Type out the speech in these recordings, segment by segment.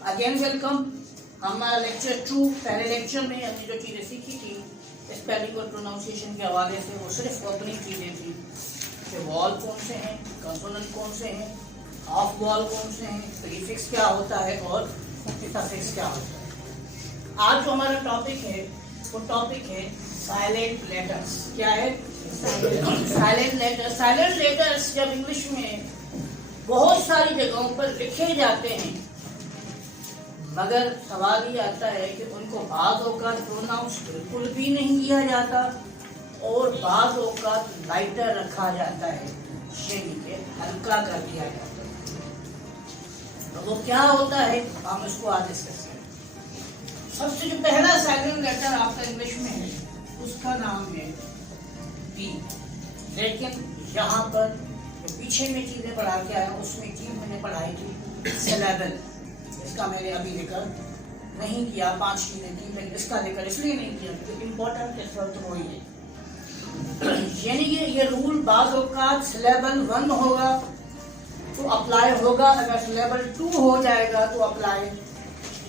Again welcome. हमारा lecture 2, पहले lecture में हमने जो चीज़ें सीखी थी स्पेलिंग और प्रोनाउंसिएशन के हवाले से, वो सिर्फ ओपनिंग चीज़ें थी कि वॉल कौन से हैं, कंसोनेंट कौन से हैं, हाफ वॉल कौन से हैं, प्रीफिक्स क्या होता है और सफिक्स क्या होता है। आज जो हमारा टॉपिक है वो टॉपिक है साइलेंट लेटर्स। क्या है? Silent letters. साइलेंट लेटर्स जब इंग्लिश में बहुत सारी जगहों पर लिखे जाते हैं, मगर सवाल ये आता है कि उनको बाज़ औक़ात प्रोनाउंस बिल्कुल भी नहीं किया जाता और बाज़ औक़ात लाइटर रखा जाता है, यानी कि हल्का कर दिया जाता है। तो वो क्या होता है हम इसको आज डिस्कस करें। सबसे जो पहला साइलेंट लेटर आपका इंग्लिश में है उसका नाम है बी। लेकिन यहाँ पर पीछे में चीज़ें पढ़ा के आया, उसमें चीज़ मैंने पढ़ाई थी सिलेबल। इसका मैंने अभी जिक्र नहीं किया, 5 चीज़ें थी, लेकिन इसका जिक्र इसलिए नहीं किया क्योंकि इम्पोर्टेंट इस वक्त वही है। यानी ये रूल बाज़ औक़ात सिलेबल 1 होगा तो अप्लाई होगा, अगर सिलेबल 2 हो जाएगा तो अप्लाई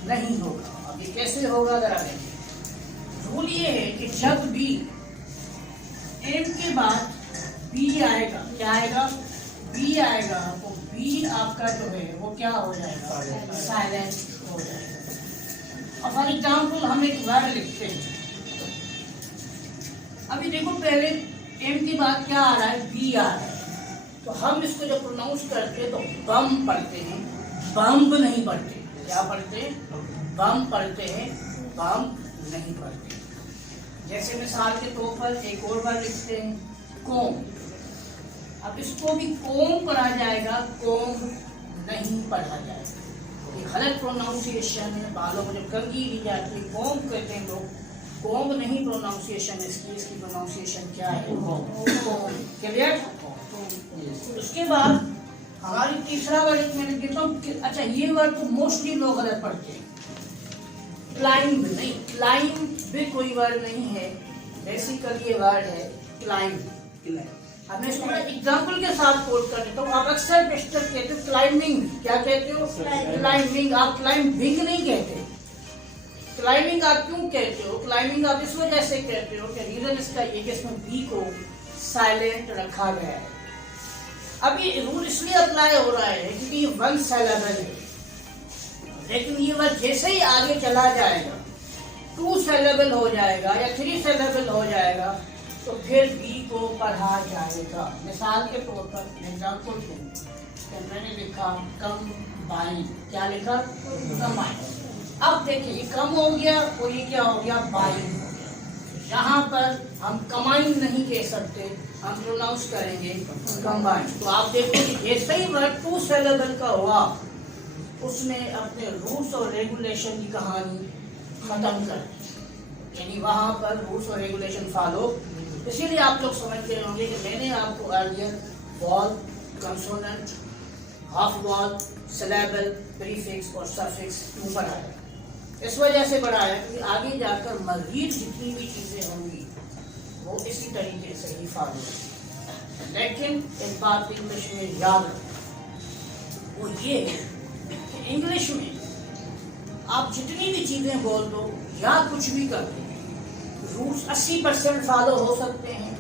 नहीं होगा। अब ये कैसे होगा जरा देखिए। रूल ये है कि जब भी एम के बाद बी आएगा, क्या आएगा? बी आएगा, तो बी आपका जो है वो क्या हो जाएगा? साइलेंट हो जाएगा। अब फॉर एग्जाम्पल हम एक वर्ड लिखते हैं। अभी देखो पहले एम के बाद क्या आ रहा है? बी आ रहा है। तो हम इसको जब प्रोनाउंस करते हैं तो बम पढ़ते हैं, बम्ब नहीं पढ़ते। क्या पढ़ते हैं? बम पढ़ते हैं, बम नहीं पढ़ते। जैसे मिसाल के तौर पर एक और वर्ड लिखते हैं कोम। अब इसको भी कोम पढ़ा जाएगा, कोम नहीं पढ़ा जाएगा। ये गलत प्रोनाउंसिएशन है। बालों में जब कंघी ली जाती है कोम कहते हैं लोग, कोम नहीं प्रोनाउंसिएशन इसकी प्रोनाउंसिएशन क्या है? कोम। क्लियर? उसके बाद हमारी तीसरा वर्ड मैंने देखता हूँ। अच्छा, ये वर्ड तो मोस्टली लोग गलत पढ़ते हैं। क्लाइंब नहीं, क्लाइंब भी कोई वर्ड नहीं है, बेसिकली ये वर्ड है क्लाइंब। अब मैं इसको एग्जाम्पल के साथ कोट कर देता हूँ। आप अक्सर बेशतर कहते हो क्लाइंबिंग। क्या कहते हो? क्लाइंबिंग। आप क्लाइंबिंग नहीं कहते। क्लाइंबिंग आप क्यों कहते हो? क्लाइंबिंग आप इस वजह से कहते हो कि रीजन इसका ये कि इसमें बी को साइलेंट रखा गया है। अब ये रूल इसलिए अप्लाई हो रहा है क्योंकि ये 1 सिलेबल है, लेकिन ये वर्ड जैसे ही आगे चला जाएगा 2 सिलेबल हो जाएगा या 3 सिलेबल हो जाएगा तो फिर बी को पढ़ा जाएगा। मिसाल के तौर पर एग्जाम्पल दूं, मैंने लिखा कंबाइन। क्या लिखा? कंबाइन। अब देखिए ये कम हो गया और ये क्या हो गया? बाइन। यहाँ पर हम कमाइन नहीं कह सकते, हम प्रोनाउंस करेंगे कंबाइन। तो आप देखो कि जैसे ही वर्ड 2 सिलेबल का हुआ उसने अपने रूल्स और रेगुलेशन की कहानी खत्म कर दी, यानी वहाँ पर रूल्स और रेगुलेशन फॉलो। इसीलिए आप लोग समझ गए होंगे कि मैंने आपको earlier wall, consonant, half wall, syllable, prefix और सफिक्स क्यों पढ़ाया। इस वजह से बढ़ाया कि आगे जाकर मज़ीद जितनी भी चीज़ें होंगी वो इसी तरीके से ही फॉलो। लेकिन एक बात इंग्लिश में याद रखो, वो ये है कि इंग्लिश में आप जितनी भी चीज़ें बोल दो या कुछ भी कर दो, रूल्स 80% फॉलो हो सकते हैं,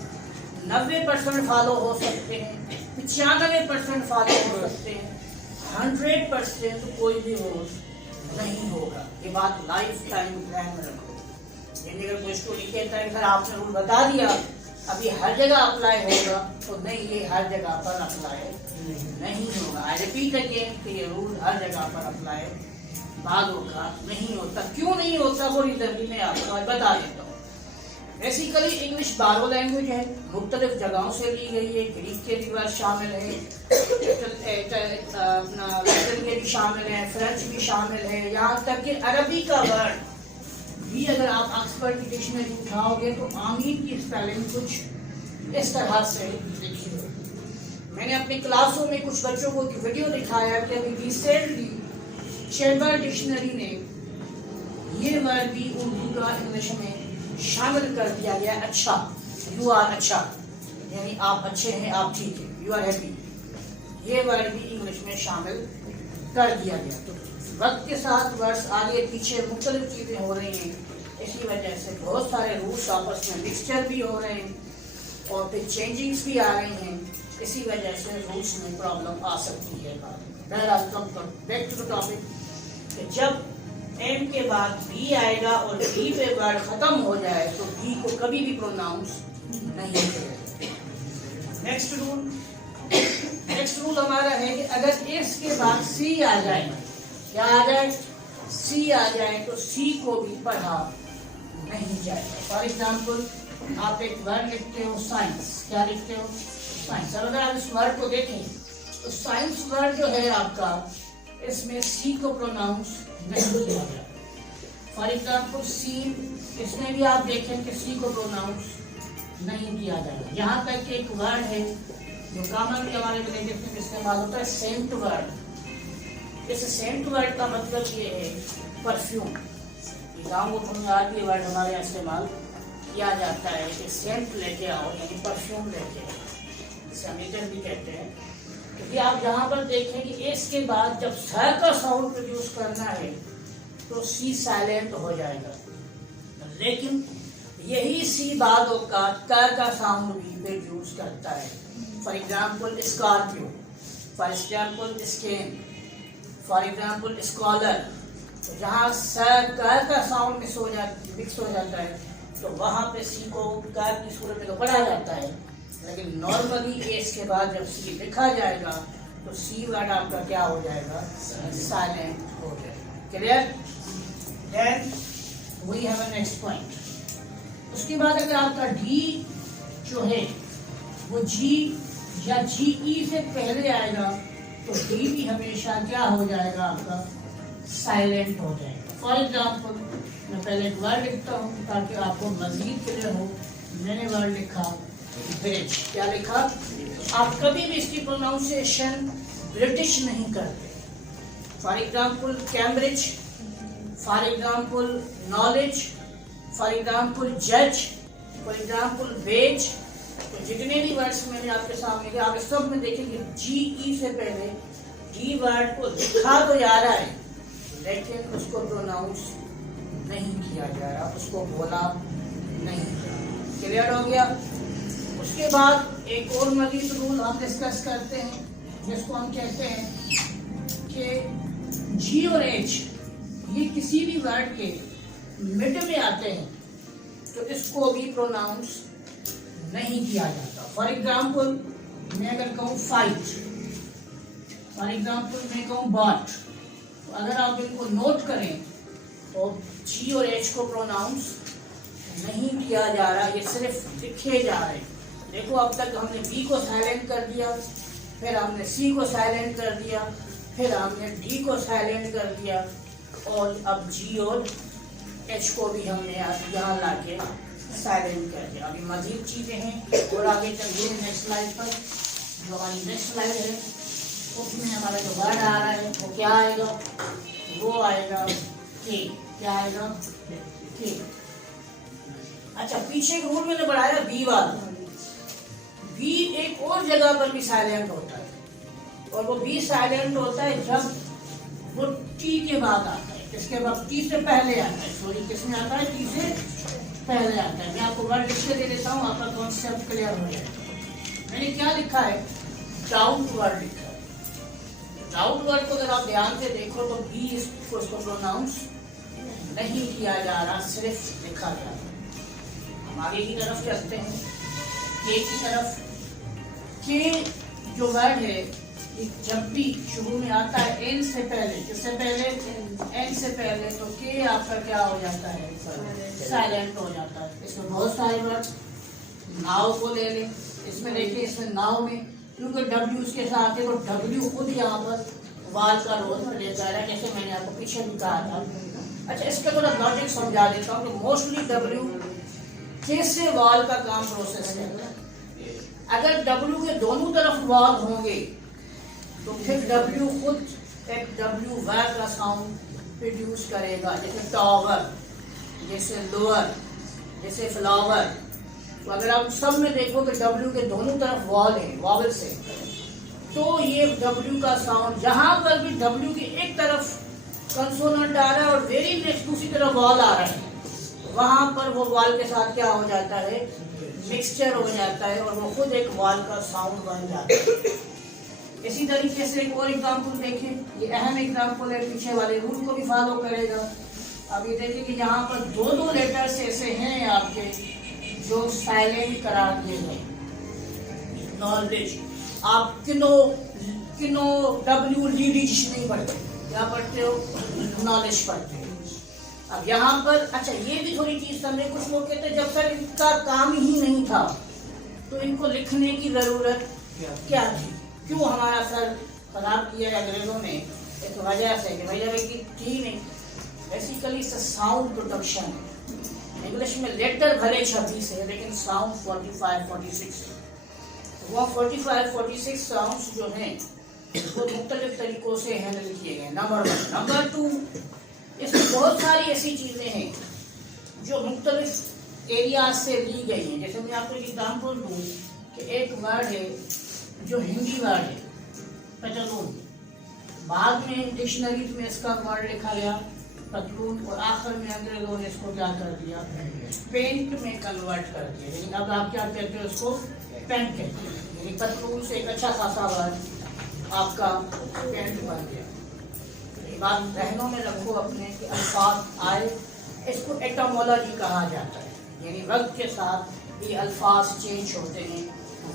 90% फॉलो हो सकते हैं, 95% फॉलो हो सकते हैं, 100% कोई भी रूल्स नहीं होगा। ये बात लाइफ टाइम ध्यान में रखो। यानी अगर कोई स्टोरी कहता है कि सर आपने रूल बता दिया अभी हर जगह अप्लाई होगा, तो नहीं, ये हर जगह पर अप्लाई नहीं होगा। आई रिपीट अगेन कि ये रूल हर जगह पर अप्लाई बाज़ औक़ात नहीं होता। क्यों नहीं होता वो रीज़न भी मैं आपको आज बता देता हूँ। बेसिकली इंग्लिश बारो लैंग्वेज है, मुख्तलिफ जगहों से ली गई है। ग्रीक के भी वर्ड शामिल है, अपना लैटिन के भी शामिल है, फ्रेंच भी शामिल है, यहाँ तक कि अरबी का वर्ड भी अगर आप ऑक्सफोर्ड की डिक्शनरी उठाओगे तो आमीन की स्पेलिंग कुछ इस तरह से लिखी है। मैंने अपनी क्लासों में कुछ बच्चों को वीडियो दिखाया कि अभी रिसेंटली चैम्बर डिक्शनरी ने ये वर्ड भी उर्दू का इंग्लिश में शामिल कर दिया गया। अच्छा, यू आर अच्छा, यानी आप अच्छे हैं, आप ठीक हैं, यू आर हैप्पी, ये वर्ड भी इंग्लिश में शामिल कर दिया गया। तो वक्त के साथ वर्ड्स आगे पीछे मुख्तलिफ चीज़ें हो रही हैं, इसी वजह से बहुत सारे रूल्स आपस में मिक्सचर भी हो रहे हैं और फिर चेंजिंग्स भी आ रही हैं, इसी वजह से रूल्स में प्रॉब्लम आ सकती है। बहरहाल बैक टू द टॉपिक कि जब एम के बाद बी आएगा और बी पे वर्ड खत्म हो जाए तो बी को कभी भी प्रोनाउंस नहीं करेगा। नेक्स्ट रूल हमारा है कि अगर एस के बाद सी आ जाए, क्या आ जाए, सी आ जाए, तो सी को भी पढ़ा नहीं जाएगा। फॉर एग्जाम्पल आप एक वर्ड लिखते हो साइंस, क्या लिखते हो, साइंस। अगर आप इस वर्ड को देखें तो साइंस वर्ड जो है आपका, इसमें सी को प्रोनाउंस नहीं किया गया। फॉर एग्जाम्पल सी, इसमें भी आप देखें कि सी को प्रोनाउंस नहीं किया जाएगा। यहाँ तक कि एक वर्ड है जो कॉमनली हमारे रिलेटिव में इस्तेमाल होता है, सेंट वर्ड। इस सेंट वर्ड का मतलब ये है परफ्यूम। गाँव में आज ये वर्ड हमारे यहाँ इस्तेमाल किया जाता है कि सेंट लेके आओ, यानी परफ्यूम लेके आओ, जिसे अमेरिकन भी कहते हैं। क्योंकि आप यहाँ पर देखें कि एस के बाद जब स का साउंड प्रोड्यूस करना है तो सी साइलेंट हो जाएगा, लेकिन यही सी बाद का साउंड भी प्रोड्यूस करता है। For example Scorpio, for example scan, for example scholar. तो जहाँ स का साउंड मिक्स हो जाता है तो वहाँ पे सी को कार की सूरत में तो पढ़ा जाता है, लेकिन नॉर्मली एस के बाद जब सी लिखा जाएगा तो सी वर्ड आपका क्या हो जाएगा, साइलेंट हो जाएगा। Clear? Then we have a next point. उसके बाद अगर आपका डी जो है वो जी या जी ई से पहले आएगा तो डी भी हमेशा क्या हो जाएगा, आपका साइलेंट हो जाएगा। फॉर एग्जाम्पल मैं पहले एक वर्ड लिखता हूँ ताकि आपको मजीद क्लियर हो। मैंने वर्ड लिखा ब्रिज, क्या लिखा? आप कभी भी इसकी प्रोनाउंसिएशन ब्रिटिश नहीं करते। For example Cambridge, for example knowledge, for example जज, फॉर एग्जाम्पल बेज। तो जितने भी वर्ड्स मैंने आपके सामने दिए, आप सब में देखेंगे जी ई से पहले डी वर्ड को लिखा तो जा रहा है, लेकिन उसको प्रोनाउंस नहीं किया जा रहा, उसको बोला नहीं जा रहा। क्लियर हो गया? उसके बाद एक और मजीद रूल हम डिस्कस करते हैं, जिसको हम कहते हैं कि जी और एच ये किसी भी वर्ड के मिड में आते हैं तो इसको भी प्रोनाउंस नहीं किया जाता। फॉर एग्जाम्पल मैं अगर कहूँ फाइट, फॉर एग्जाम्पल मैं कहूँ बॉट, तो अगर आप इनको नोट करें तो जी और एच को प्रोनाउंस नहीं किया जा रहा, ये सिर्फ लिखे जा रहे हैं। देखो अब तक हमने बी को साइलेंट कर दिया, फिर हमने सी को साइलेंट कर दिया, फिर हमने डी को साइलेंट कर दिया, और अब जी और एच को भी हमने यहाँ ला के साइलेंट कर दिया। अभी मजीद चीज़ें हैं और आगे चलिए नेक्स्ट स्लाइड पर। जो हमारी नेक्स्ट स्लाइड है उसमें हमारा जो वर्ड आ रहा है वो क्या आएगा, वो आएगा के। क्या आएगा? के। अच्छा, पीछे एक रूल मैंने बढ़ाया बी वाला। बी एक और जगह पर भी साइलेंट होता है, और वो बी साइलेंट होता है जब वो टी के बाद आता है। किसके बाद? टी से पहले आता है। सॉरी, किसमें आता है? टी से पहले आता है। मैं आपको वर्ड लिख के दे देता हूँ, आपका कॉन्सेप्ट क्लियर हो जाएगा। मैंने क्या लिखा है? डाउट वर्ड लिखा है। डाउट वर्ड को अगर आप ध्यान से देखो तो बी इसको प्रोनाउंस नहीं किया जा रहा, सिर्फ लिखा जा रहा। हम आगे की तरफ चलते हैं, के की तरफ। के जो वर्ड है जब भी शुरू में आता है एन से पहले, किससे पहले? एन से पहले, तो के आपका क्या हो जाता है? साइलेंट हो जाता है। इसमें बहुत सारे वर्ड, नाव को ले लें, इसमें देखिए, इसमें नाव में क्योंकि डब्ल्यू उसके साथ है तो डब्ल्यू खुद यहाँ पर वाल का रोल प्ले कर रहा है, जैसे मैंने आपको पीछे भी कहा था। अच्छा, इसका थोड़ा लॉजिक समझा देता हूँ। तो मोस्टली डब्ल्यू कैसे वाल का काम प्रोसेस करता है। अगर डब्ल्यू के दोनों तरफ वाल होंगे तो फिर डब्ल्यू खुद एक डब्ल्यू वर्ड का साउंड प्रोड्यूस करेगा, जैसे टावर, जैसे लोअर, जैसे फ्लावर। तो अगर आप सब में देखो कि डब्ल्यू के दोनों तरफ वॉल है, वॉवल से, तो ये डब्ल्यू का साउंड, जहां पर भी डब्ल्यू की एक तरफ कंसोनेंट आ रहा है और वेरी नेक्स्ट दूसरी तरफ वॉल आ रहा है, वहां पर वो वॉल के साथ क्या हो जाता है, मिक्सचर हो जाता है और वो खुद एक वॉल का साउंड बन जाता है। इसी तरीके से एक और एग्जाम्पल देखें, ये अहम एग्जाम्पल है, पीछे वाले रूल को भी फॉलो करेगा। अब ये देखिए कि यहाँ पर दो दो लेटर्स ऐसे हैं आपके जो साइलेंट करार दिए गए। नॉलेज, आप किनो डब्ल्यू लीडिश नहीं पढ़ते, क्या पढ़ते हो, नॉलेज पढ़ते हो। अब यहाँ पर अच्छा ये भी थोड़ी चीज समझे, कुछ लोग कहते हैं जब तक इनका काम ही नहीं था तो इनको लिखने की जरूरत क्या थी, क्यों हमारा सर खराब किया अंग्रेजों ने, एक वजह से कि वजह की थी नहीं। बेसिकली साउंड प्रोडक्शन है, इंग्लिश में लेटर भले 26 है लेकिन साउंड 45-46 है। तो वो 45-46 साउंड्स जो हैं वो मुख्तलिफ तरीकों से हैंडल किए गए। नंबर 1। नंबर 2, इसमें बहुत सारी ऐसी चीज़ें हैं जो मुख्तलिफ एरियाज से ली गई हैं। जैसे मैं आपको एक एग्जाम्पल दूँ कि एक वर्ड है जो हिंदी वर्ड है पतलून, बाद में डिक्शनरी में इसका वर्ड लिखा गया पतलून और आखिर में अंग्रेजों ने इसको क्या कर दिया, पेंट में कन्वर्ट कर दिया। लेकिन अब आप क्या कहते हो, उसको पेंट कहते हैं। यानी पतलून से एक अच्छा खासा वर्ड आपका पेंट बन गया। बात जहनों में रखो अपने कि अल्फाज आए, इसको एटमोलॉजी कहा जाता है, यानी वक्त के साथ ये अल्फाज चेंज होते हैं,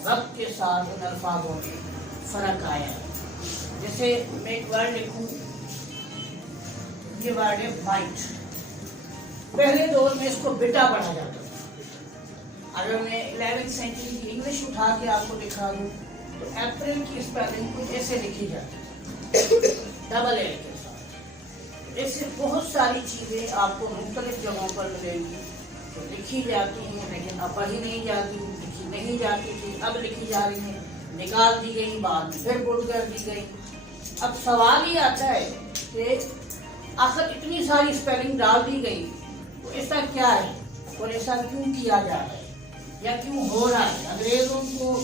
वक्त के साथ इन अल्फाजों में फ़र्क आया है। जैसे मैं एक वर्ड लिखूं, ये वर्ड है वाइट, पहले दौर में इसको बेटा पढ़ा जाता था। अगर मैं 11वीं सेंचुरी की इंग्लिश उठा के आपको दिखा दूं तो अप्रैल की स्पेलिंग कुछ ऐसे लिखी जाती है, डबल ए के साथ। ऐसे बहुत सारी चीज़ें आपको मुख्तलिफ जगहों पर मिलेंगी जो लिखी जाती हैं लेकिन अब पढ़ी नहीं जाती, लिखी नहीं जाती थी, अब लिखी जा रही हैं, निकाल दी गई, बाद में फिर बोल कर दी गई। अब सवाल ये आता है कि आखिर इतनी सारी स्पेलिंग डाल दी गई तो ऐसा क्या है और ऐसा क्यों किया जा रहा है या क्यों हो रहा है। अंग्रेजों को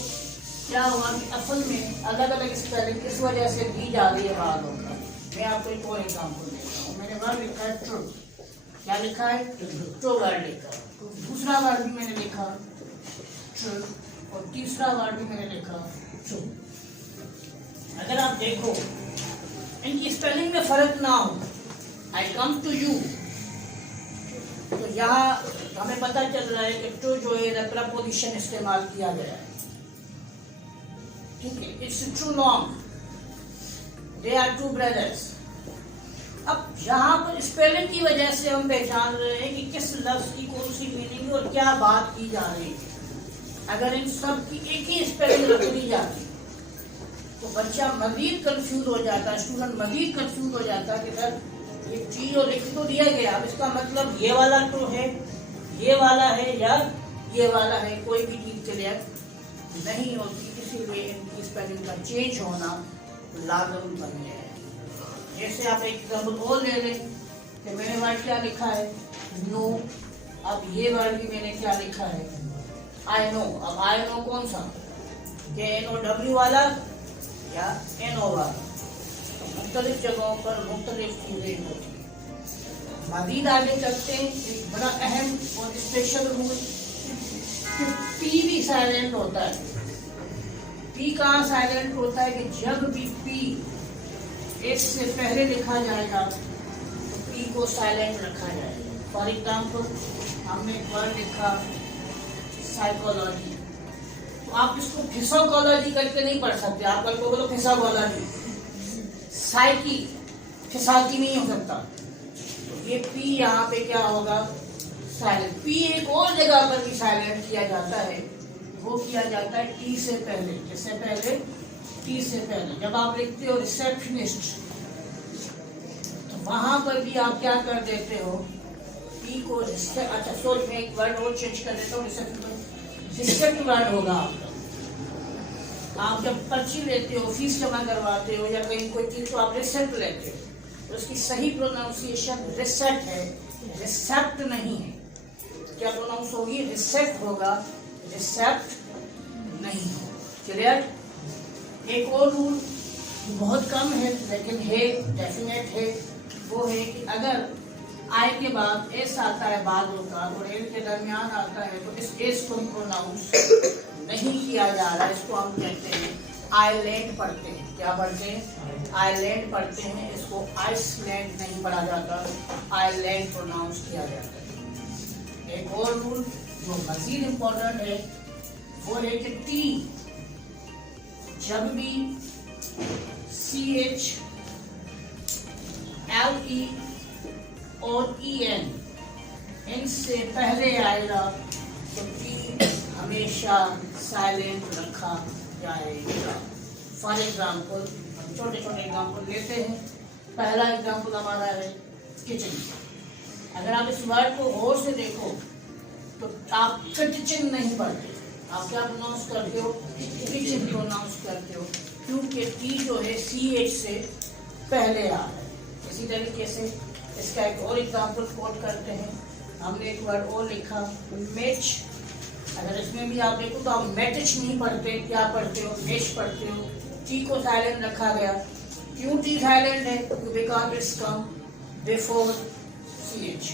क्या हुआ कि असल में अलग अलग स्पेलिंग इस वजह से दी जा रही है वालों का। मैं आपको एक और एग्जाम्पल देता हूँ। मैंने वर्ड लिखा है ट्रू, क्या लिखा है, ट्रू वर्ड लिखा। दूसरा वर्ड भी मैंने लिखा ट्रू और तीसरा वर्ड भी मैंने लिखा ट्रू। अगर आप देखो इनकी स्पेलिंग में फर्क ना हो, आई कम टू यू, तो यहाँ हमें पता चल रहा है कि टू जो है प्रपोजिशन इस्तेमाल किया गया है, ठीक है। It's true long, they are two brothers. अब यहाँ पर स्पेलिंग की वजह से हम पहचान रहे हैं कि किस लफ्ज की कौन सी मीनिंग और क्या बात की जा रही है। अगर इन सब की एक ही स्पेलिंग रख दी जाती तो बच्चा मजीद कंफ्यूज हो जाता, स्टूडेंट मजीद कंफ्यूज हो जाता कि सर ये चीज और लिख तो दिया गया, अब इसका मतलब ये वाला तो है, ये वाला है या ये वाला है, कोई भी चीज क्लियर नहीं होती। इसीलिए इनकी स्पेलिंग का चेंज होना लाजमी बन गया है। जैसे आप एक एग्जाम्पल और ले लें कि मैंने वर्ड क्या लिखा है, नो, अब ये वर्ड भी मैंने क्या लिखा है, आई नो। अब आई नो कौन सा, के NOW वाला या NO वाला, तो मुख्तलिफ जगहों पर मुख्तलिफ चीज़ें होती हैं। मज़ीद आगे चलते हैं, एक बड़ा अहम और स्पेशल रूल कि पी भी साइलेंट होता है। पी कहाँ साइलेंट होता है कि जब भी पी एक से पहले लिखा जाएगा तो पी को साइलेंट रखा जाएगा। फॉर एग्जाम्पल हमने एक वर्ड लिखा साइकोलॉजी, तो आप इसको फिजियोलॉजी करके नहीं पढ़ सकते। आप कल को बोलो फिजियोलॉजी, साइकी, फिसाकी नहीं हो सकता। तो ये पी यहाँ पे क्या होगा, साइलेंट। पी एक और जगह पर भी साइलेंट किया जाता है, वो किया जाता है टी से पहले। किससे पहले, टी से पहले। जब आप लिखते हो रिसेप्शनिस्ट तो वहां पर भी आप क्या कर देते हो, पी को अच्छा सॉरी मैं एक वर्ड और चेंज कर देता हूँ, रिसेप्ट वर्ड होगा आपका। आप जब पर्ची लेते हो, फीस जमा करवाते हो या कहीं कोई चीज तो आप रिसेप्ट लेते हो, तो उसकी सही प्रोनाउंसिएशन रिसेप्ट है, रिसेप्ट नहीं है। क्या प्रोनाउंस होगी, रिसेप्ट होगा, रिसेप्ट नहीं हो। क्लियर। एक और रूल बहुत कम है लेकिन है, डेफिनेट है, वो है कि अगर आई के बाद एस आता है बादलों का और एल के दरमियान आता है तो इस एस को प्रोनाउंस नहीं किया जा रहा है। इसको हम कहते हैं आइलैंड पढ़ते हैं। क्या पढ़ते हैं? आइलैंड पढ़ते हैं। इसको आइसलैंड नहीं पढ़ा जाता, आइलैंड प्रोनाउंस किया जाता है। एक और रूल जो मजीद इम्पोर्टेंट है वो है कि टी जब भी CH LE और EN इनसे पहले आएगा तो टी हमेशा साइलेंट रखा जाएगा। फॉर एग्जाम्पल हम छोटे छोटे एग्जाम्पल लेते हैं। पहला एग्जाम्पल हमारा है किचन। अगर आप इस वर्ड को और से देखो तो आप किचन नहीं पढ़ते, आप क्या प्रोनाउंस करते हो? किचन प्रोनाउंस करते हो, क्योंकि टी जो है CH से पहले आ रहा है। इसी तरीके से इसका एक और एग्जाम्पल कोट करते हैं। हमने एक वर्ड और लिखा मेच। अगर इसमें भी आप देखो तो आप मेटिच नहीं पढ़ते, क्या पढ़ते हो? मेच पढ़ते हो। टी को साइलेंट रखा गया। क्यों टी साइलेंट है? Because it's come before CH।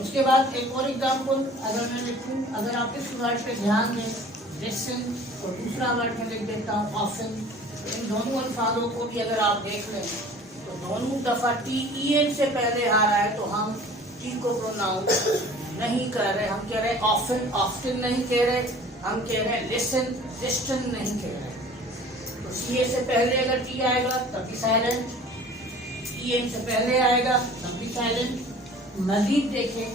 उसके बाद एक और एग्जाम्पल अगर मैं लिखूं, अगर आप इस वर्ड पे ध्यान दें, लिसन, और दूसरा वर्ड मैं लिख देता हूँ ऑफन। इन दोनों अल्फाजों को भी अगर आप देख लें तो दोनों दफा TEN से पहले आ रहा है तो हम टी को प्रोनाउंस नहीं कर रहे। हम कह रहे हैं ऑफन, ऑफ्टन नहीं कह रहे। हम कह रहे हैं लिसन, लिस्टन नहीं कह रहे। तो CH से पहले अगर टी आएगा तब भी साइलेंट, EN से पहले आएगा तब भी साइलेंट। मजीद देखें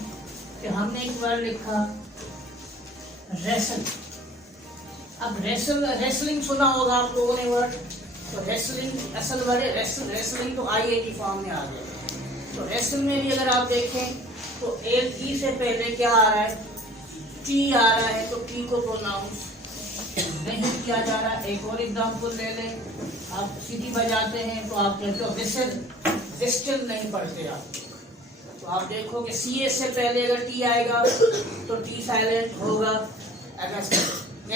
कि हमने एक वर्ड लिखा रेसल। अब रेसलिंग सुना होगा आप लोगों ने वर्ड, तो रेसलिंग असल वर्ड है रेसलिंग, तो IAT फॉर्म में आ गया। तो रेसल में भी अगर आप देखें तो LE से पहले क्या आ रहा है? टी आ रहा है, तो टी को प्रोनाउंस नहीं किया जा रहा। एक और एग्जाम्पल ले लें, आप सीटी बजाते हैं तो आप कहते हो विसल, विस्टल नहीं पढ़ते आप। तो आप देखोगे CH से पहले अगर टी आएगा तो टी साइलेंट होगा, अगर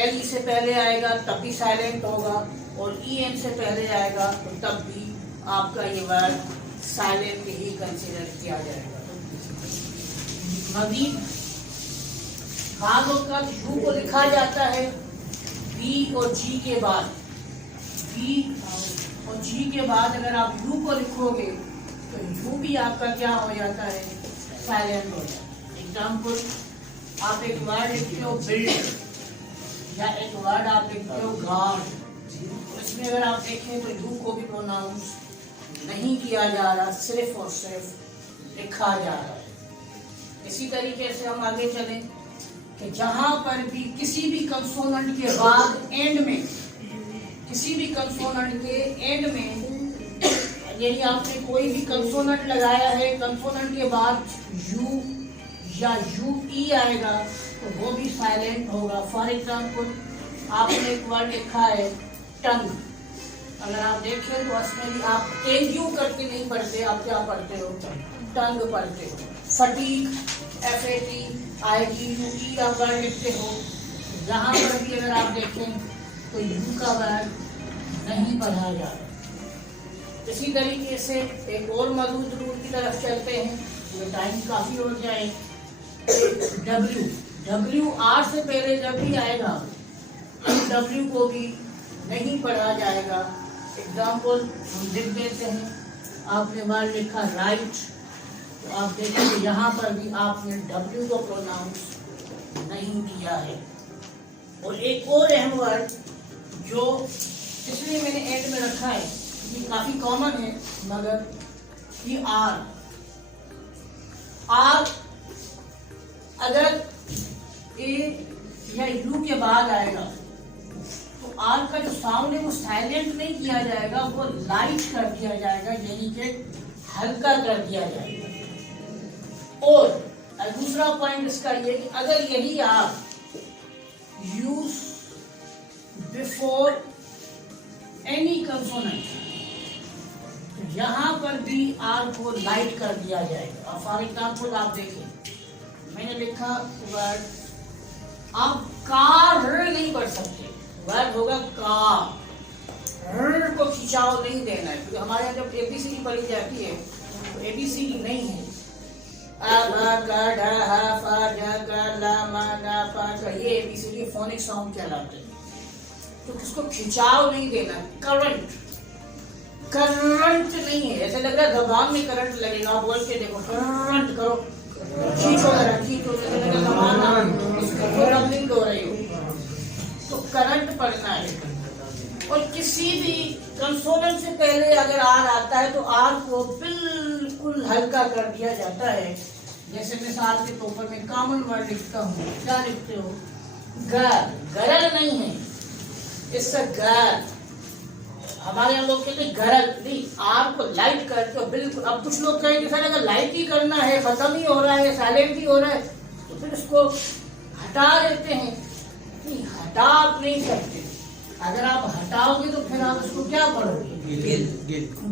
LE से पहले आएगा तब भी साइलेंट होगा, और EN से पहले आएगा तो तब भी आपका ये वर्ड साइलेंट ही कंसीडर किया जाएगा। मजीद बाज़ औक़ात यू को लिखा जाता है B और G के बाद। B और G के बाद अगर आप यू को लिखोगे तो यू भी आपका क्या हो जाता है? साइलेंट हो जाता है। एग्जाम्पल, आप एक वर्ड लिखते हो बिल्ड, या एक वर्ड आप लिखते हो गार्ड, इसमें अगर आप देखें तो यू को भी प्रोनाउंस नहीं किया जा रहा, सिर्फ और सिर्फ लिखा जा रहा है। इसी तरीके से हम आगे चलें कि जहां पर भी किसी भी कंसोनेंट के बाद एंड में, किसी भी कंसोनेंट के एंड में, यदि आपने कोई भी कंसोनेंट लगाया है, कंसोनेंट के बाद यू या UE आएगा तो वो भी साइलेंट होगा। फॉर एग्जाम्पल, आपने एक वर्ड लिखा है टंग। अगर आप देखें तो उसमें भी आप TU करके नहीं पढ़ते, आप क्या पढ़ते हो? टंग पढ़ते हो। फटीक, FATIGUE आप वर्ड लिखते हो। जहाँ पर भी अगर आप देखें तो यू का वर्ड नहीं पढ़ा जा रहा। इसी तरीके से एक और मौजूद रूल की तरफ चलते हैं, ये टाइम काफ़ी हो जाए। W R से पहले जब भी आएगा W को भी नहीं पढ़ा जाएगा। एग्जाम्पल हम लिख देते हैं, आपने वर्ड लिखा राइट, तो आप देखेंगे यहाँ पर भी आपने W को प्रोनाउंस नहीं किया है। और एक और अहम वर्ड जो इसलिए मैंने एंड में रखा है, ये काफी कॉमन है, मगर ये R अगर A या U के बाद आएगा तो R का जो साउंड है वो साइलेंट नहीं किया जाएगा, वो लाइट कर दिया जाएगा, यानी कि हल्का कर दिया जाएगा। और दूसरा पॉइंट इसका ये कि अगर यही आप यूज बिफोर एनी कंसोनेंट, तो यहाँ पर भी आर को लाइट कर दिया जाएगा। और फॉर एग्जाम्पल आप देखिए, मैंने लिखा वर्ड, आप कार नहीं पढ़ सकते, वर्ड होगा कार, को खिंचाव नहीं देना है, क्योंकि हमारे यहाँ जब ABCD पढ़ी जाती है ABCD नहीं है, आ बा का डा हा फा जा गा ला मा ना पा का, ये ABCD फोनिक साउंड कहलाते हैं। तो किसको खिंचाव नहीं देना, करंट नहीं है। ऐसे लग रहा है जबान में करंट लगेगा, आप बोल के देखो करंट करो, खींचो जबान रबलिंग हो रही हो, तो करंट पड़ना है। और किसी भी कंसोनेंट से पहले अगर आर आता है तो आर को बिल्कुल हल्का कर दिया जाता है। जैसे मिसाल के तौर पर मैं कॉमन वर्ड लिखता हूँ, क्या लिखते हो, गर, गरल नहीं है, इससे गर, हमारे यहाँ लोग कहते हैं गरल नहीं, आर को लाइट करके और बिल्कुल। अब कुछ लोग कहेंगे सर अगर लाइट ही करना है, खत्म ही हो रहा है, साइलेंट ही हो रहा है, तो फिर इसको हटा देते हैं। नहीं, हटा आप नहीं सकते। अगर आप हटाओगे तो फिर आप उसको क्या पढ़ोगे,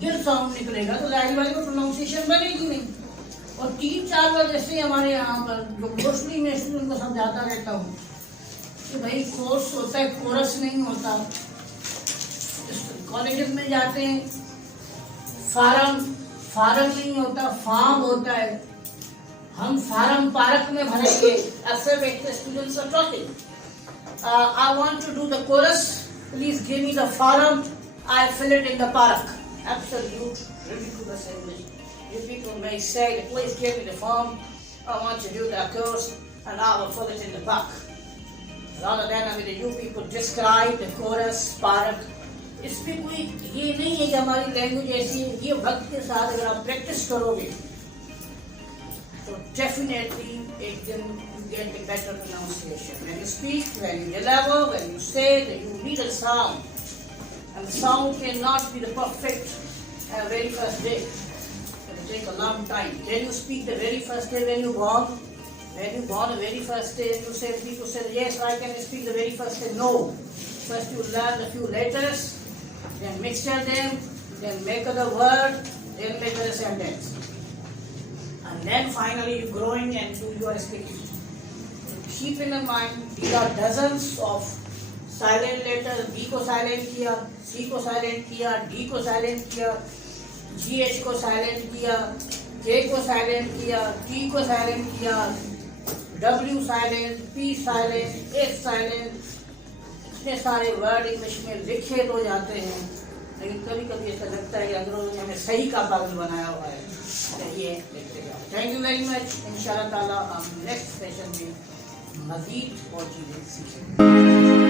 गिल साउंड निकलेगा, तो जाहिर वाले को प्रोनाउंसिएशन बनेगी नहीं। और 3-4 वर्ड ऐसे हमारे यहाँ पर जो मोस्टली मैं स्टूडेंट को समझाता रहता हूँ कि भाई कोर्स होता है, कोरस नहीं होता। कॉलेजेस में जाते हैं, फार्म नहीं होता, फार्म होता है। हम फार्म पार्क में भरेंगे, अक्सर देखते students are talking, I want to do the chorus, please give me the form, I fill it in the park. Absolute ridiculous English. You people may say, please give me the form, I want to do the course, and I will fill it in the park. Rather than you people describe the chorus, park. इसमें कोई ये नहीं है कि हमारी language ऐसी है। ये वक्त के साथ अगर आप प्रैक्टिस करोगे तो डेफिनेटली एक दिन you get a better pronunciation. When you speak, when you deliver, when you say, that you need a sound. And the sound cannot be the perfect very first day. It will take a long time. Can you speak the very first day when you born? When you born the very first day, you say, people say, yes, I can speak the very first day. No. First you learn a few letters, then mixture them, then make the word, then make the sentence. And then finally you're growing and you are speaking. Keep in mind, these are dozens of silent letters. B को silent किया, C को silent किया, D को silent किया, GH को silent किया, K को silent किया, T को silent किया, W silent, P silent, S silent। इतने सारे वर्ड इंग्लिश में लिखे तो जाते हैं, लेकिन कभी कभी ऐसा लगता है कि अंग्रेजों ने हमें सही का पागल बनाया हुआ है। चलिए देखते जाओ। Thank you very much. इंशाल्लाह ताला हम नेक्स्ट सेशन में मज़ीद और चीज़ें सीखेंगे।